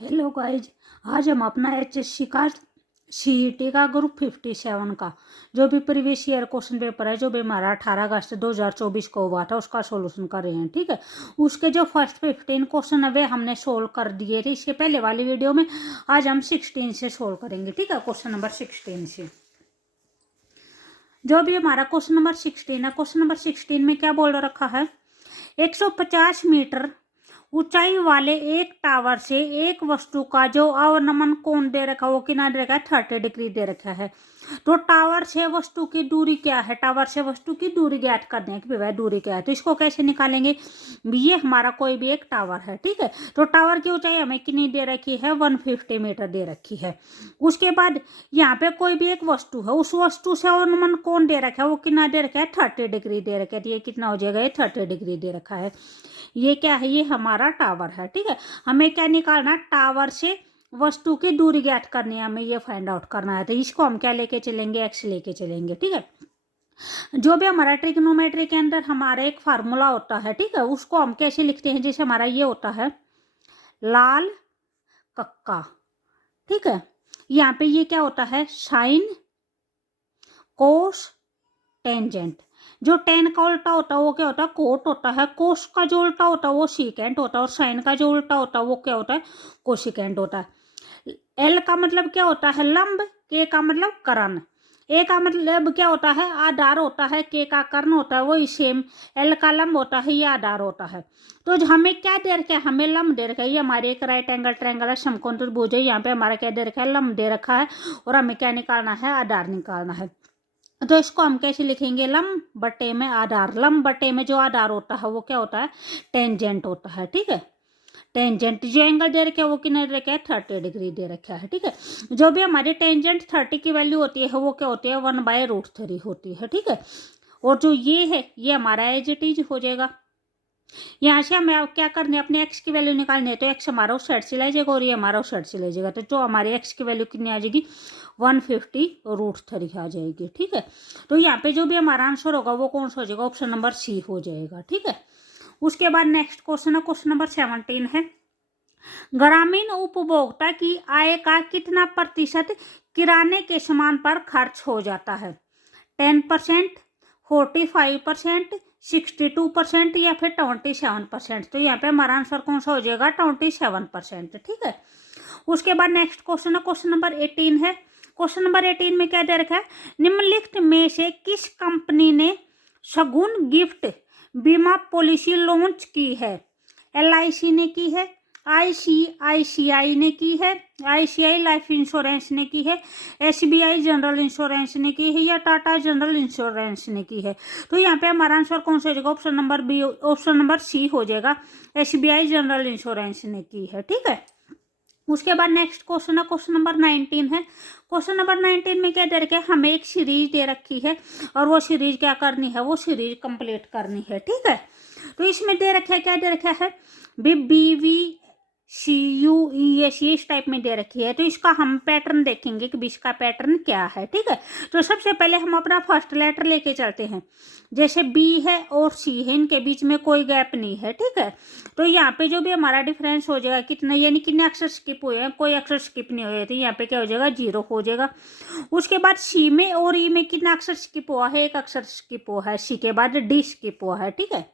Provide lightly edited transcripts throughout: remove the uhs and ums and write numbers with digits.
Hello guys, आज हम अपना एचएससी का सीईटी का ग्रुप 57 का जो भी प्रीवियस ईयर क्वेश्चन पेपर है, जो भी हमारा 18 अगस्त 2024 को हुआ था, उसका सॉल्यूशन कर रहे हैं। ठीक है, उसके जो फर्स्ट 15 क्वेश्चन है वे हमने सोल्व कर दिए थे इसके पहले वाली वीडियो में। आज हम 16 से सोल्व करेंगे। ठीक है, क्वेश्चन नंबर 16 से जो भी हमारा क्वेश्चन नंबर 16 है। क्वेश्चन नंबर 16 में क्या बोल रखा है, 150 मीटर ऊंचाई वाले एक टावर से एक वस्तु का जो अवनमन कोण दे रखा है, वो कितना दे रखा है, 30 डिग्री दे रखा है। तो टावर से वस्तु की दूरी क्या है, टावर से वस्तु की दूरी ज्ञात करनी है कि वह दूरी क्या है। तो इसको कैसे निकालेंगे, ये हमारा कोई भी एक टावर है। ठीक है, तो टावर की ऊंचाई हमें कितनी दे रखी है, 150 मीटर दे रखी है। उसके बाद यहाँ पे कोई भी एक वस्तु है, उस वस्तु से अवनमन कोण दे रखा है, वो कितना दे रखा है, 30 डिग्री दे रखा है। तो ये कितना हो जाएगा, ये 30 डिग्री दे रखा है। ये क्या है, ये हमारा टावर है। ठीक है, हमें क्या निकालना, टावर से वस्तु की दूरी ज्ञात करनी है, हमें ये फाइंड आउट करना है। तो इसको हम क्या लेके चलेंगे, एक्स लेके चलेंगे। ठीक है, जो भी हमारा ट्रिग्नोमेट्री के अंदर हमारा एक फार्मूला होता है, ठीक है, उसको हम कैसे लिखते हैं, जैसे हमारा ये होता है लाल कक्का। ठीक है, यहाँ पे ये क्या होता है, साइन कोस टेंजेंट। जो टेन का उल्टा होता है वो क्या होता है, कोट होता है। कोस का जो उल्टा होता है वो सीकेंट होता है, और साइन का जो उल्टा होता है वो क्या होता है, कोसिकेंट होता है। एल का मतलब क्या होता है, लंब। के का मतलब कर्ण। ए का मतलब क्या होता है, आधार होता है। के का कर्ण होता है, वही सेम। एल का लंब होता है, ये आधार होता है। तो हमें क्या दे रखा है, हमें लंब दे रखा है। ये हमारे एक राइट एंगल ट्रायंगल है, समकोण त्रिभुज है। यहाँ पे हमारा क्या दे रखा है, लंब दे रखा है, और हमें क्या निकालना है, आधार निकालना है। तो इसको हम कैसे लिखेंगे, लंब बटे में आधार। लंब बटे में जो आधार होता है वो क्या होता है, टेंजेंट होता है। ठीक है, टेंजेंट जो एंगल दे रखा है वो कितना दे रखा है, 30 डिग्री दे रखा है। ठीक है, जो भी हमारी टेंजेंट 30 की वैल्यू होती है वो क्या होती है, 1/√3 होती है। ठीक है, और जो ये है ये हमारा एज इट इज हो जाएगा। यहाँ से हमें क्या करनी है, अपने एक्स की वैल्यू निकालनी है। तो एक्स हमारा उस साइड से ले जाएगा और ये हमारा उस साइड से ले जाएगा। तो जो हमारी एक्स की वैल्यू कितनी आ जाएगी, 150√3 आ जाएगी। ठीक है, तो यहाँ पे जो भी हमारा आंसर होगा वो कौन सा हो जाएगा, ऑप्शन नंबर सी हो जाएगा। ठीक है, उसके बाद नेक्स्ट क्वेश्चन है, क्वेश्चन नंबर 17 है, ग्रामीण उपभोक्ता की आय का कितना प्रतिशत किराने के सामान पर खर्च हो जाता है, 10%, 45%, 62% या फिर 27%। तो यहाँ पे हमारा आंसर कौन सा हो जाएगा, 27%। ठीक है, उसके बाद नेक्स्ट क्वेश्चन है, क्वेश्चन नंबर 18 है। क्वेश्चन नंबर 18 में क्या दे रखा है, निम्नलिखित में से किस कंपनी ने शगुन गिफ्ट बीमा पॉलिसी लॉन्च की है, LIC ने की है, ICICI ने की है, ICI लाइफ इंश्योरेंस ने की है, SBI जनरल इंश्योरेंस ने की है, या टाटा जनरल इंश्योरेंस ने की है। तो यहाँ पे हमारा आंसर कौन सा हो जाएगा, option number B, option number C हो जाएगा, SBI जनरल इंश्योरेंस ने की है। ठीक है, उसके बाद नेक्स्ट क्वेश्चन है, क्वेश्चन नंबर 19 है। क्वेश्चन नंबर 19 में क्या दे रखा है, हमें एक सीरीज दे रखी है और वो सीरीज क्या करनी है, वो सीरीज कंप्लीट करनी है। ठीक है, तो इसमें दे रखा है, क्या दे रखा है, BVCUES, इस टाइप में दे रखी है। तो इसका हम पैटर्न देखेंगे कि इसका पैटर्न क्या है। ठीक है, तो सबसे पहले हम अपना फर्स्ट लेटर लेके चलते हैं। जैसे B है और C है, इनके बीच में कोई गैप नहीं है। ठीक है, तो यहाँ पे जो भी हमारा डिफरेंस हो जाएगा कितना, यानी कितने अक्षर स्किप हुए हैं, कोई अक्षर स्किप नहीं हुए, तो यहाँ पे क्या हो जाएगा, 0 हो जाएगा। उसके बाद C में और E में कितना अक्षर स्किप हुआ है, एक अक्षर स्किप हुआ है। C के बाद D स्किप हुआ है। ठीक है,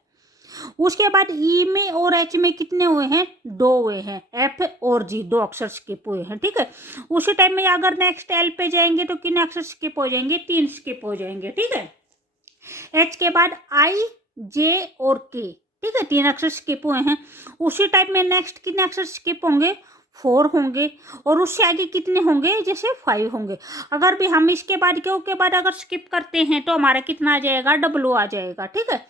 उसके बाद E में और H में कितने हुए हैं, 2 हुए हैं। F और G 2 अक्षर स्किप हुए हैं। ठीक है, उसी टाइम में अगर नेक्स्ट L पे जाएंगे तो कितने अक्षर स्किप हो जाएंगे, 3 स्किप हो जाएंगे। ठीक है, H के बाद I, J और K, ठीक है, 3 अक्षर स्किप हुए हैं। उसी टाइप में नेक्स्ट कितने अक्षर स्किप होंगे, 4 होंगे, और उससे आगे कितने होंगे, जैसे 5 होंगे। अगर भी हम इसके बाद के बाद अगर स्किप करते हैं तो हमारा कितना आ जाएगा, W आ जाएगा। ठीक है,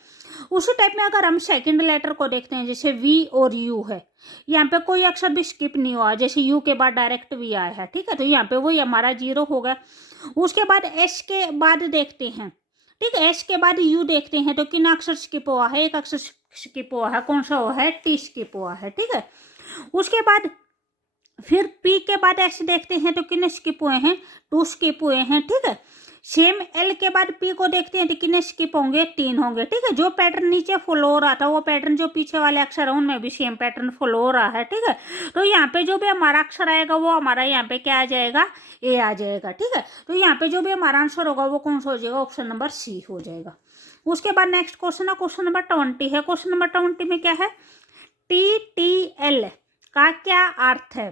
उसी टाइप में अगर हम सेकंड लेटर को देखते हैं, जैसे V और U है, यहाँ पे कोई अक्षर भी स्किप नहीं हुआ, जैसे U के बाद डायरेक्ट V आया है। ठीक है, तो यहाँ पे वही हमारा 0 हो गया। उसके बाद S के बाद देखते हैं, ठीक है, S के बाद U देखते हैं, तो कितना अक्षर स्किप हुआ है, एक अक्षर स्किप हुआ है, कौन सा हुआ है, T स्किप हुआ है। ठीक है, उसके बाद फिर P के बाद S देखते हैं तो कितने स्किप हुए हैं, 2 स्किप हुए हैं। ठीक है, सेम एल के बाद पी को देखते हैं तो कितने स्किप होंगे, 3 होंगे। ठीक है, जो पैटर्न नीचे फॉलो हो रहा था वो पैटर्न जो पीछे वाले अक्षर है उनमें भी सेम पैटर्न फॉलो हो रहा है। ठीक है, तो यहाँ पे जो भी हमारा अक्षर आएगा वो हमारा यहाँ पे क्या आ जाएगा, ए आ जाएगा। ठीक है, तो यहाँ पे जो भी हमारा आंसर होगा वो कौन सा हो जाएगा, ऑप्शन नंबर सी हो जाएगा। उसके बाद नेक्स्ट क्वेश्चन है, क्वेश्चन नंबर 20 है। क्वेश्चन नंबर 20 में क्या है, TTL का क्या अर्थ है,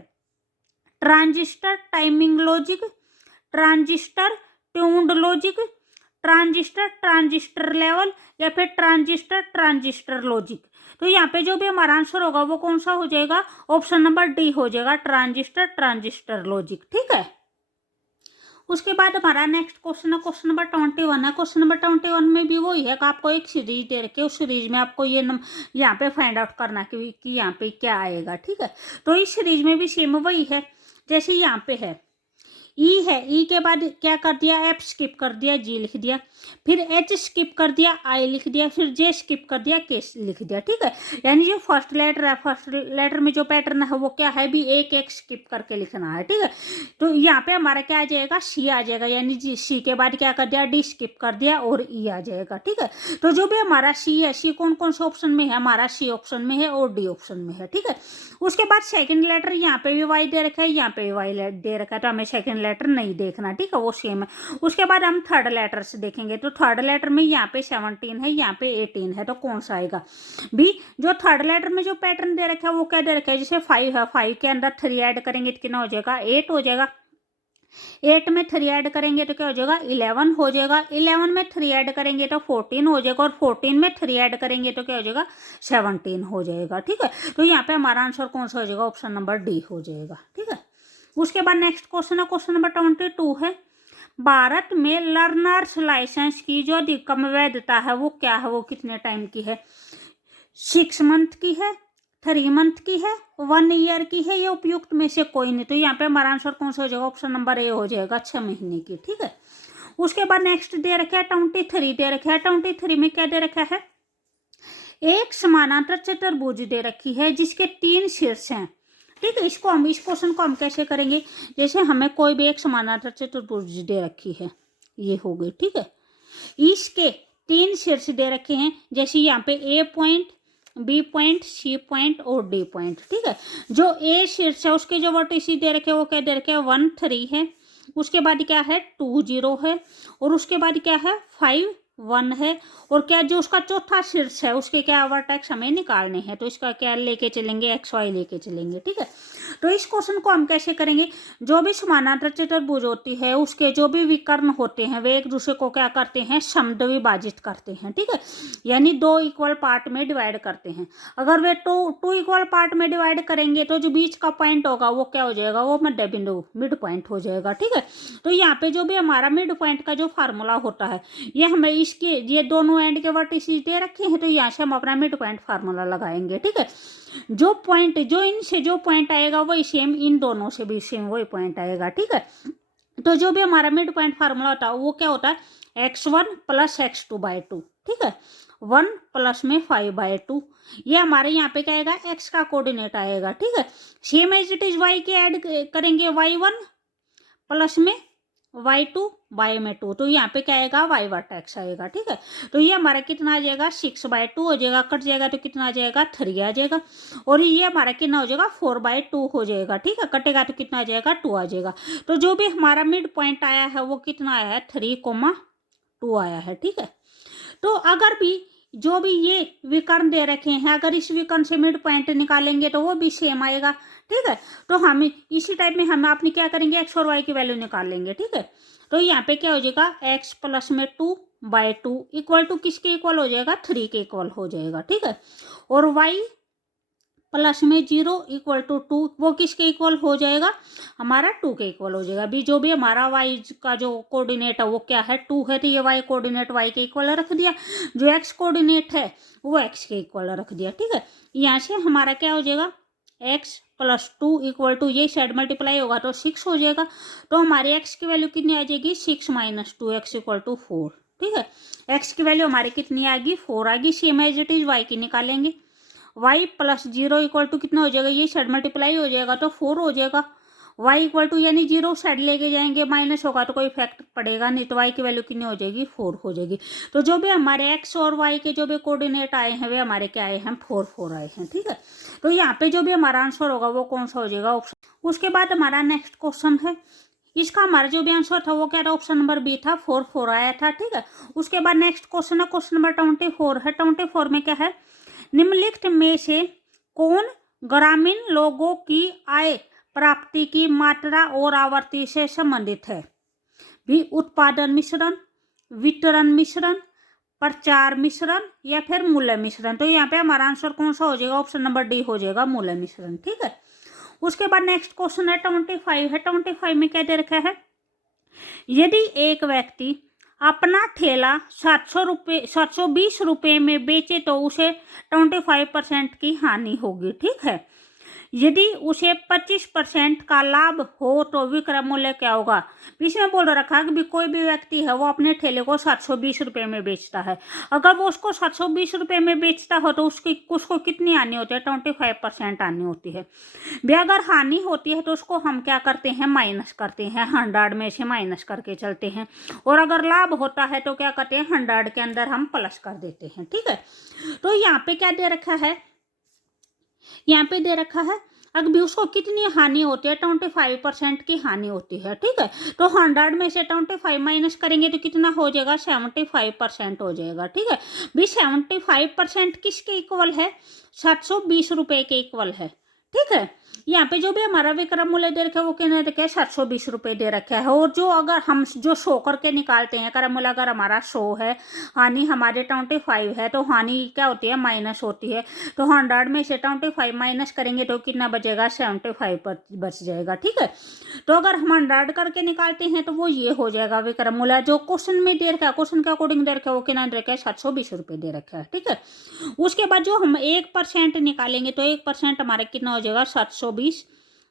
transistor timing logic, transistor tuned logic, transistor transistor level, या फिर ट्रांजिस्टर ट्रांजिस्टर लॉजिक। तो यहाँ पे जो भी हमारा आंसर होगा वो कौन सा हो जाएगा, ऑप्शन नंबर डी हो जाएगा, ट्रांजिस्टर ट्रांजिस्टर लॉजिक। ठीक है, उसके बाद हमारा नेक्स्ट क्वेश्चन है, क्वेश्चन नंबर 21 है। क्वेश्चन नंबर 21 में भी वही है कि आपको एक सीरीज दे रखी है, उस सीरीज में आपको ये यहाँ पे फाइंड आउट करना कि यहाँ पे क्या आएगा। ठीक है, तो इस सीरीज में भी सेम वही है, जैसे यहाँ पे है ई है, ई के बाद क्या कर दिया, एफ स्किप कर दिया, जी लिख दिया, फिर एच स्किप कर दिया, आई लिख दिया, फिर जे स्किप कर दिया, के लिख दिया। ठीक है, यानी जो फर्स्ट लेटर है, फर्स्ट लेटर में जो पैटर्न है वो क्या है भी, एक एक स्किप करके लिखना है। ठीक है, तो यहाँ पे हमारा क्या आ जाएगा, सी आ जाएगा, यानी जी सी के बाद क्या कर दिया, डी स्किप कर दिया और ई आ जाएगा। ठीक है, तो जो भी हमारा सी है, सी कौन कौन से ऑप्शन में है, हमारा सी ऑप्शन में है और डी ऑप्शन में है। ठीक है, उसके बाद सेकंड लेटर यहाँ पे भी वाई दे रखा है, यहाँ पे भी वाई दे रखा है, तो हमें सेकंड लेटर नहीं देखना। ठीक है, वो सेम है। उसके बाद हम थर्ड लेटर से देखेंगे, तो थर्ड लेटर में यहाँ पे 17 है, यहाँ पे 18 है, तो कौन सा आएगा भी, जो थर्ड लेटर में जो पैटर्न दे रखा है वो क्या दे रखा है, जैसे 5 है, 5 के अंदर 3 ऐड करेंगे तो कितना हो जाएगा, 8 हो जाएगा, 8 में 3 ऐड करेंगे तो क्या हो जाएगा, 11 हो जाएगा, 11 में 3 ऐड करेंगे तो 14 हो जाएगा, और 14 में 3 ऐड करेंगे तो क्या हो जाएगा, 17 हो जाएगा। ठीक है, तो यहाँ पे हमारा आंसर कौन सा हो जाएगा, ऑप्शन नंबर डी हो जाएगा। ठीक है, उसके बाद नेक्स्ट क्वेश्चन है, क्वेश्चन नंबर 22 है। भारत में लर्नर्स लाइसेंस की जो अधिकतम वैधता है वो क्या है, वो कितने टाइम की है, 6 मंथ की है, 3 मंथ की है, 1 ईयर की है, या उपयुक्त में से कोई नहीं। तो यहाँ पे हमारा आंसर कौन सा हो जाएगा, ऑप्शन नंबर ए हो जाएगा, 6 महीने की। ठीक है, उसके बाद नेक्स्ट दे रखा है 23 दे रखा है। 23 में क्या दे रखा है, एक समानांतर चतुर्भुज दे रखी है जिसके 3 शीर्ष हैं। ठीक है, इसको हम, इस क्वेश्चन को हम कैसे करेंगे, जैसे हमें कोई भी एक समानांतर चतुर्भुज दे रखी है, ये हो गई। ठीक है, इसके 3 शीर्ष दे रखे हैं, जैसे यहाँ पे A point, B point, C point और डी पॉइंट। ठीक है, जो ए शीर्ष है उसके जो वर्टिसेस दे रखे हैं वो क्या दे रखे हैं, 1 3 है, उसके बाद क्या है 2 0 है, और उसके बाद क्या है 5 1 है, और क्या जो उसका चौथा शीर्ष है उसके क्या वर्टेक्स हमें निकालने हैं, तो इसका क्या लेके चलेंगे, एक्स वाई लेके चलेंगे। ठीक है, तो इस क्वेश्चन को हम कैसे करेंगे, जो भी समानांतर चतुर्भुज होती है उसके जो भी विकर्ण होते हैं वे एक दूसरे को क्या करते हैं, समद्विभाजित करते हैं। ठीक है, यानी 2 इक्वल पार्ट में डिवाइड करते हैं। अगर वे टू इक्वल पार्ट में डिवाइड करेंगे तो जो बीच का पॉइंट होगा वो क्या हो जाएगा, वो मध्य बिंदु, मिड पॉइंट हो जाएगा। ठीक है, तो यहाँ पे जो भी हमारा मिड पॉइंट का जो फार्मूला होता है, ये हमें इसके ये दोनों एंड के वर्टिसेस दे रखे हैं, तो यहाँ से हम अपना मिड पॉइंट फार्मूला लगाएंगे। ठीक है, जो पॉइंट, जो इनसे जो पॉइंट आएगा वही सेम इन दोनों से भी सेम वही पॉइंट आएगा। ठीक है, तो जो भी हमारा मिड पॉइंट फार्मूला होता है वो क्या होता है, x1 प्लस x2/2। ठीक है, 1 प्लस में 5/2, ये हमारे यहाँ पे क्या आएगा, x का कोऑर्डिनेट आएगा। ठीक है, same as it is y के ऐड करेंगे, y1 प्लस में y2 y में 2, तो यहाँ पे क्या आएगा, y वर्टेक्स आएगा। ठीक है, तो ये हमारा कितना आ जाएगा, 6/2 हो जाएगा, कट जाएगा तो कितना आ जाएगा, 3 आ जाएगा, और ये हमारा कितना हो जाएगा, 4/2 हो जाएगा। ठीक है, कटेगा तो कितना आ जाएगा, 2 आ जाएगा। तो जो भी हमारा मिड पॉइंट आया है वो कितना आया है, 3,2 आया है। ठीक है, तो अगर भी जो भी ये विकर्ण दे रखे हैं, अगर इस विकर्ण से मिड पॉइंट निकालेंगे तो वो भी सेम आएगा। ठीक है, तो हम इसी टाइप में हम अपनी क्या करेंगे, एक्स और वाई की वैल्यू निकाल लेंगे। ठीक है, तो यहाँ पे क्या हो जाएगा, एक्स प्लस में 2/2 इक्वल टू किसके इक्वल हो जाएगा, 3 के इक्वल हो जाएगा। ठीक है, और वाई प्लस में 0 इक्वल टू 2 वो किसके इक्वल हो जाएगा, हमारा 2 के इक्वल हो जाएगा। भी जो भी हमारा y का जो कोऑर्डिनेट है वो क्या है, 2 है, तो ये y कोऑर्डिनेट y के इक्वल रख दिया, जो x कोऑर्डिनेट है वो x के इक्वल रख दिया। ठीक है, यहाँ से हमारा क्या हो जाएगा, x प्लस 2 इक्वल टू, ये साइड मल्टीप्लाई होगा तो 6 हो जाएगा, तो हमारे x की वैल्यू कितनी आ जाएगी, 6 - 2x इक्वल टू 4। ठीक है, x की वैल्यू हमारी कितनी आएगी, 4 आएगी, same as it is y की निकालेंगे, y प्लस 0 इक्वल टू कितना हो जाएगा, ये साइड मल्टीप्लाई हो जाएगा तो 4 हो जाएगा, वाई इक्वल टू यानी जीरो साइड लेके जाएंगे, माइनस होगा तो कोई इफेक्ट पड़ेगा नहीं, तो वाई की वैल्यू कितनी हो जाएगी 4 हो जाएगी। तो जो भी हमारे एक्स और वाई के जो भी कोऑर्डिनेट आए हैं वे हमारे क्या आए हैं 4 आए हैं। ठीक है, तो यहाँ पे जो भी हमारा आंसर होगा वो कौन सा हो जाएगा ऑप्शन। उसके बाद हमारा नेक्स्ट क्वेश्चन है, इसका हमारा जो भी आंसर था वो क्या था, ऑप्शन नंबर बी था, 4 आया था। ठीक है, उसके बाद नेक्स्ट क्वेश्चन है क्वेश्चन नंबर 24 है। 24 में क्या है, निम्नलिखित में से कौन ग्रामीण लोगों की आय प्राप्ति की मात्रा और आवृत्ति से संबंधित है। भी उत्पादन मिश्रण, वितरण मिश्रण, प्रचार मिश्रण या फिर मूल्य मिश्रण। तो यहाँ पे हमारा आंसर कौन सा हो जाएगा, ऑप्शन नंबर डी हो जाएगा, मूल्य मिश्रण। ठीक है, उसके बाद नेक्स्ट क्वेश्चन है 25 है। 25 में क्या दे रखा है, यदि एक व्यक्ति अपना ठेला 720 रुपये में बेचे तो उसे 25% की हानि होगी। ठीक है, यदि उसे 25% का लाभ हो तो विक्रय मूल्य क्या होगा। इसमें बोल रखा कि भी कोई भी व्यक्ति है वो अपने ठेले को 720 रुपये में बेचता है, अगर वो उसको 720 रुपये में बेचता हो तो उसको कितनी हानि होती है, 25% हानि होती है। भी अगर हानि होती है तो उसको हम क्या करते हैं, माइनस करते हैं, 100 में से माइनस करके चलते हैं, और अगर लाभ होता है तो क्या करते हैं, 100 के अंदर हम प्लस कर देते हैं। ठीक है, तो यहाँ पे क्या दे रखा है, यहाँ पे दे रखा है अगर भी उसको कितनी हानि होती है, 25% की हानि होती है। ठीक है, तो 100 में से 25 माइनस करेंगे तो कितना हो जाएगा, 75% हो जाएगा। ठीक है, भी 75% किसके इक्वल है, 720 रुपये के इक्वल है। ठीक है, यहाँ पे जो भी हमारा विक्रय मूल्य दे रखा है वो क्या रखा है, 720 रुपये दे रखा है। और जो अगर हम जो 100 करके निकालते हैं, क्रय मूल्य अगर हमारा 100 है, हानि हमारे 25 है, तो हानि क्या होती है, माइनस होती है। तो 100 में से 25 माइनस करेंगे तो कितना बचेगा, 75 पर बच जाएगा। ठीक है, तो अगर हम 100 करके निकालते हैं तो वो ये हो जाएगा विक्रय मूल्य जो क्वेश्चन में दे रखा है, क्वेश्चन के अकॉर्डिंग दे रखा है वो कितना दे रखा है, 720 रुपये दे रखा है। ठीक है, उसके बाद जो हम 1% निकालेंगे तो 1% हमारा कितना हो जाएगा, 720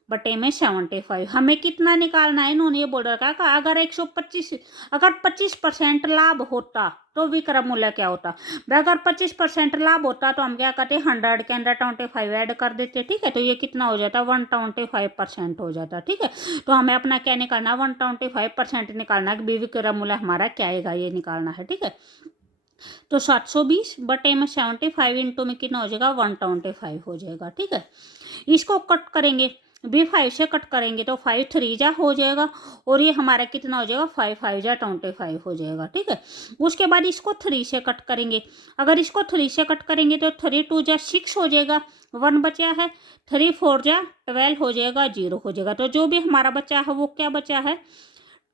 बटे में 75। हमें कितना निकालना है, इन्होंने ये बोल रखा है अगर 125 अगर 25% लाभ होता तो विक्रय मूल्य क्या होता। अगर 25% लाभ होता तो हम क्या करते, 100 के अंदर 25 ऐड कर देते। ठीक है, तो ये कितना हो जाता, 125% हो जाता। ठीक है, तो हमें अपना क्या निकालना, 125% निकालना है कि विक्रय मूल्य हमारा क्या आएगा, ये निकालना है। ठीक है, तो 720 बटे में 75 इंटू में कितना हो जाएगा, 125 हो जाएगा। ठीक है, इसको कट करेंगे, भी 5 से कट करेंगे तो 5 3 जा हो जाएगा, और ये हमारा कितना हो जाएगा, 5 5 जा 25 हो जाएगा। ठीक है, उसके बाद इसको 3 से कट करेंगे, अगर इसको 3 से कट करेंगे तो 3 2 जा 6 हो जाएगा, 1 बचा है, 3 4 जा 12 हो जाएगा, 0 हो जाएगा। तो जो भी हमारा बचा है वो क्या बचा है,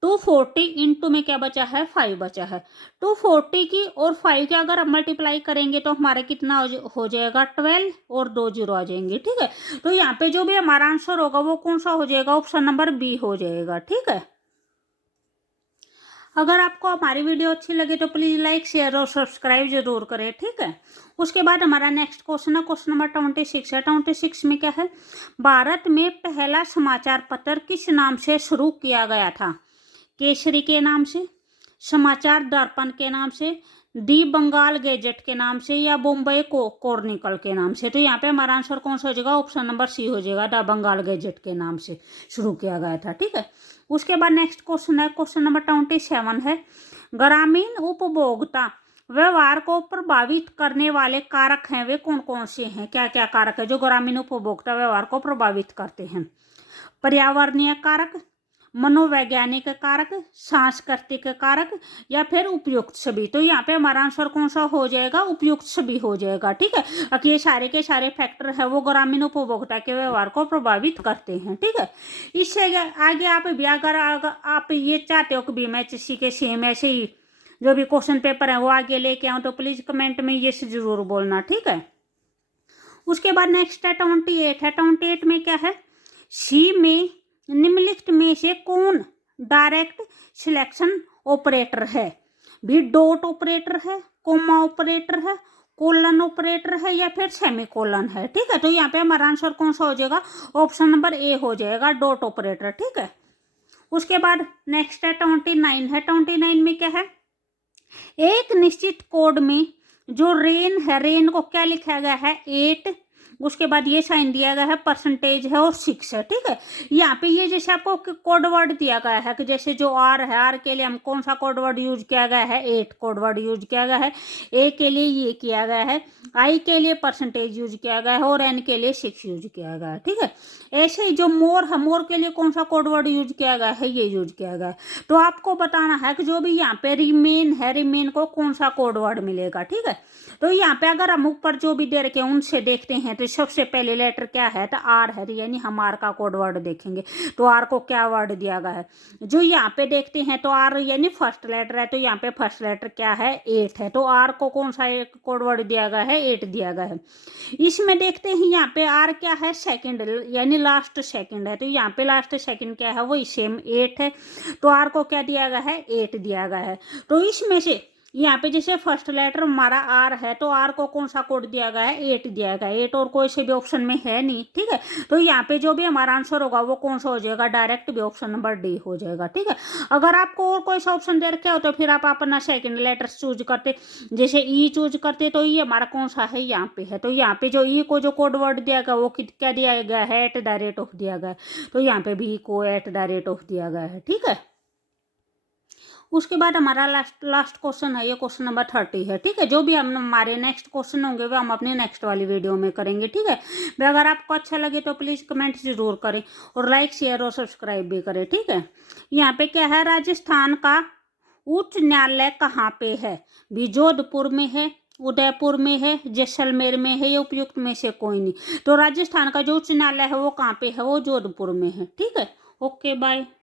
240 इंटू में क्या बचा है, 5 बचा है। 240 की और 5 की अगर हम मल्टीप्लाई करेंगे तो हमारा कितना हो जाएगा, 12 और 2 0 आ जाएंगे। ठीक है, तो यहाँ पे जो भी हमारा आंसर होगा वो कौन सा हो जाएगा, ऑप्शन नंबर बी हो जाएगा। ठीक है, अगर आपको हमारी वीडियो अच्छी लगे तो प्लीज़ लाइक शेयर और सब्सक्राइब जरूर करें। ठीक है, उसके बाद हमारा नेक्स्ट क्वेश्चन है क्वेश्चन नंबर 26 है। 26 में क्या है, भारत में पहला समाचार पत्र किस नाम से शुरू किया गया था, केसरी के नाम से, समाचार दर्पण के नाम से, दी बंगाल गैजेट के नाम से, या बॉम्बे क्रॉनिकल के नाम से। तो यहाँ पे हमारा आंसर कौन सा हो जाएगा, ऑप्शन नंबर सी हो जाएगा, द बंगाल गैजेट के नाम से शुरू किया गया था। ठीक है, उसके बाद नेक्स्ट क्वेश्चन है क्वेश्चन नंबर 27 है, ग्रामीण उपभोक्ता व्यवहार को प्रभावित करने वाले कारक हैं वे कौन कौन से हैं, क्या क्या कारक है जो ग्रामीण उपभोक्ता व्यवहार को प्रभावित करते हैं। पर्यावरणीय कारक, मनोवैज्ञानिक कारक, सांस्कृतिक कारक, या फिर उपयुक्त सभी। तो यहाँ पे हमारा आंसर कौन सा हो जाएगा, उपयुक्त सभी हो जाएगा। ठीक है, अब ये सारे के सारे फैक्टर है वो ग्रामीण उपभोक्ता के व्यवहार को प्रभावित करते हैं। ठीक है, इससे आगे आप भी अगर आप ये चाहते हो कि भी मैं किसी के सेम ऐसे ही जो भी क्वेश्चन पेपर है वो आगे लेके आऊँ तो प्लीज कमेंट में ये जरूर बोलना। ठीक है, उसके बाद नेक्स्ट है 28 है। 28 में क्या है, सी में निम्नलिखित में से कौन डायरेक्ट सिलेक्शन ऑपरेटर है, भी डॉट ऑपरेटर है, कोमा ऑपरेटर है, कोलन ऑपरेटर है, या फिर सेमीकोलन है। ठीक है, तो यहाँ पे हमारा आंसर कौन सा हो जाएगा, ऑप्शन नंबर ए हो जाएगा, डॉट ऑपरेटर। ठीक है, उसके बाद नेक्स्ट है 29 है। 29 में क्या है, एक निश्चित कोड में जो रेन है, रेन को क्या लिखा गया है, 8 उसके बाद ये साइन दिया गया है परसेंटेज है और 6 है, ठीक है। यहाँ पे ये जैसे आपको कोड वर्ड दिया गया है कि जैसे जो आर है, आर के लिए हम कौन सा कोड वर्ड यूज किया गया है, 8 कोड वर्ड यूज किया गया है। ए के लिए ये किया गया है, आई के लिए परसेंटेज यूज किया गया है और एन के लिए 6 यूज किया गया है, ठीक है। ऐसे ही जो मोर है, मोर के लिए कौन सा कोड वर्ड यूज किया गया है, ये यूज किया गया है। तो आपको बताना है कि जो भी यहाँ पे रिमेन है, रिमेन को कौन सा कोड वर्ड मिलेगा, ठीक है। तो यहाँ पे अगर हम ऊपर जो भी दे रखे हैं उनसे देखते हैं तो सबसे पहले लेटर क्या है, तो आर है, यानी हम आर का कोड वर्ड देखेंगे। तो आर को क्या वर्ड दिया गया है, जो यहाँ पे देखते हैं तो आर यानी फर्स्ट लेटर है, तो यहाँ पे फर्स्ट लेटर क्या है, 8 है। तो आर को कौन सा एक कोड वर्ड दिया गया है, 8 दिया गया है। इसमें देखते हैं यहाँ पे आर क्या है, सेकंड यानी लास्ट सेकंड है, तो यहाँ पे लास्ट सेकंड क्या है, वही सेम 8 है। तो आर को क्या दिया गया है, 8 दिया गया है। तो इसमें से यहाँ पे जैसे फर्स्ट लेटर हमारा आर है, तो आर को कौन सा कोड दिया गया है, 8 दिया गया है। 8 और कोई से भी ऑप्शन में है नहीं, ठीक है। तो यहाँ पे जो भी हमारा आंसर होगा वो कौन सा हो जाएगा, डायरेक्ट भी ऑप्शन नंबर डी हो जाएगा, ठीक है। अगर आपको और कोई सा ऑप्शन दे रखे हो तो फिर आप अपना सेकंड लेटर चूज करते, जैसे ई चूज करते, तो ये हमारा कौन सा है, यहाँ पे है। तो यहाँ पे जो ई को जो कोड वर्ड दिया गया वो क्या दिया गया है, @ दिया गया है। तो यहाँ पे भी को @ दिया गया है, ठीक है। उसके बाद हमारा लास्ट क्वेश्चन है, ये क्वेश्चन नंबर 30 है, ठीक है। जो भी हम हमारे नेक्स्ट क्वेश्चन होंगे वो हम अपने नेक्स्ट वाली वीडियो में करेंगे, ठीक है। अगर आपको अच्छा लगे तो प्लीज़ कमेंट जरूर करें और लाइक शेयर और सब्सक्राइब भी करें, ठीक है। यहाँ पे क्या है, राजस्थान का उच्च न्यायालय कहाँ पे है, भी जोधपुर में है, उदयपुर में है, जैसलमेर में है, या उपयुक्त में से कोई नहीं। तो राजस्थान का जो उच्च न्यायालय है वो कहाँ पे है, वो जोधपुर में है, ठीक है। Okay bye.